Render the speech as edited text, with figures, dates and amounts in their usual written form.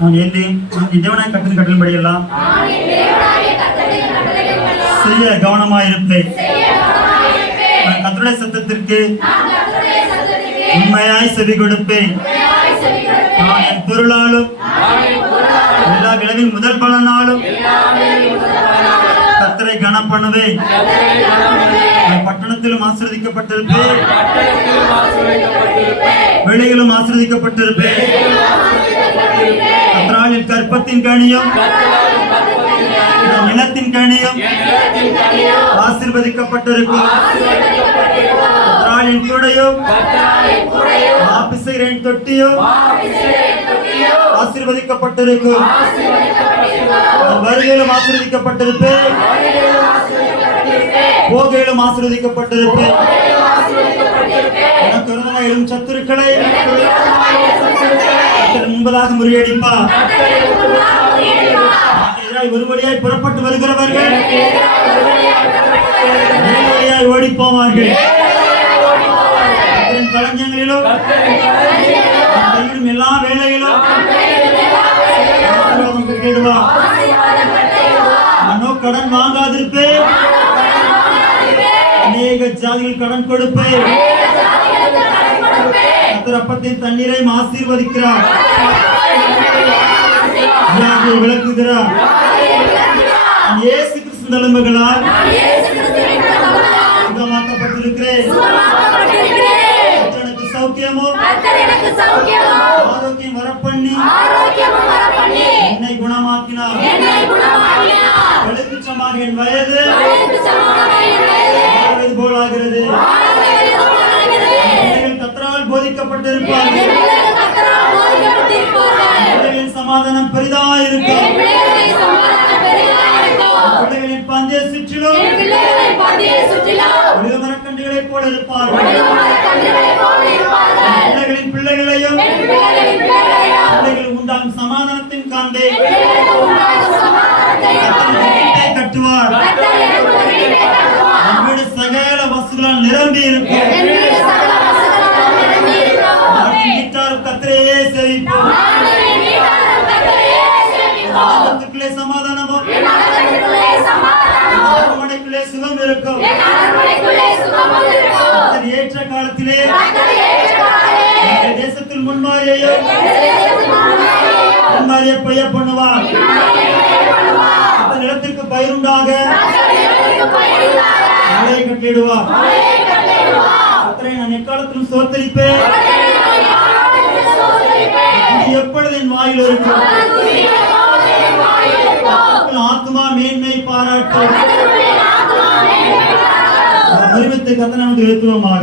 நான் ஏந்தி தேவனாய் கர்த்தரின் கட்டளைப்படி எல்லாம் செய்ய கவனமாயிருப்பேன். நான் கர்த்தருடைய சத்தத்திற்கு உண்மையாய் செவி கொடுப்பேன். நான் என் பொருளாலும் எல்லா விளைவின் முதல் பலனாலும் கர்த்தரை கனம் பண்ணுவேன். நான் பட்டணத்திலும் ஆசீர்வதிக்கப்பட்டிருப்பேன், வெளியிலும் ஆசீர்வதிக்கப்பட்டிருப்பேன். கர்த்தரால் என் கற்பத்தின் கனியும் நிலத்தின் கனியும் ஆசீர்வதிக்கப்பட்டிருக்கும். கர்த்தரால் என் கூடையும் ஆபிசைர் என் தொட்டியும் ஆசீர்வதிக்கப்பட்டிருக்கும். வருகையிலும் ஆசீர்வதிக்கப்பட்டிருப்பேன், போகையிலும் ஆசீர்வதிக்கப்பட்டிருப்பேன். எனக்கு எழும் சத்துருக்களை முன்பதாக முறியடிப்பார். ஒருபடியாய் புறப்பட்டு வருகிறவர்கள் வழியாய் ஓடி போவார்கள். களஞ்சங்களிலும் எல்லா வேலைகளும் நானோ கடன் வாங்காதிருப்பேன், அநேக ஜாதிகள் கடன் கொடுப்பேன். கர்த்தர் அப்பத்தின் தண்ணீரை ஆசீர்வதிக்கிறார், விளக்குகிறார். இயேசு கிறிஸ்து தழும்புகளால் சுகமாக்கப்பட்டிருக்கிறேன். எனக்கு சௌக்கியமும் ஆரோக்கியம் வரப்பண்ணி என்னை குணமாக்கினார். வெளிச்சமாக என் வயது போலாகிறது. கர்த்தரால் போதிக்கப்பட்டிருப்பார்கள், சமாதானம் பெரிதாயிருக்கும். பிள்ளைகளின் பந்தய சுற்றிலும் மரக்கன்றுகளைப் போல இருப்பார்கள். பிள்ளைகளின் பிள்ளைகளையும் பிள்ளைகள் உண்டாகும் சமாதானத்தின் காண்டே கட்டுவார். நம்முடைய சகல வசதிகளால் நிரம்பி இருக்கும். கர்த்தரையே சேவிப்போம். சமாதானமும் சுகம் இருக்கும். ஏற்ற காலத்திலே தேசத்தில் முன்மாறியை பெய்ய பண்ணுவார். நிலத்திற்கு பயிருண்டாக மழையை கட்டிடுவார். கர்த்தரை நான் எக்காலத்திலும் சோத்தரிப்பேன். எப்பொழுது என் வாயில் இருக்கும். ஆத்மா மேன்மை பாராட்டும். அறிவித்த கர்த்தர் நமக்கு ஏற்றுவமாக.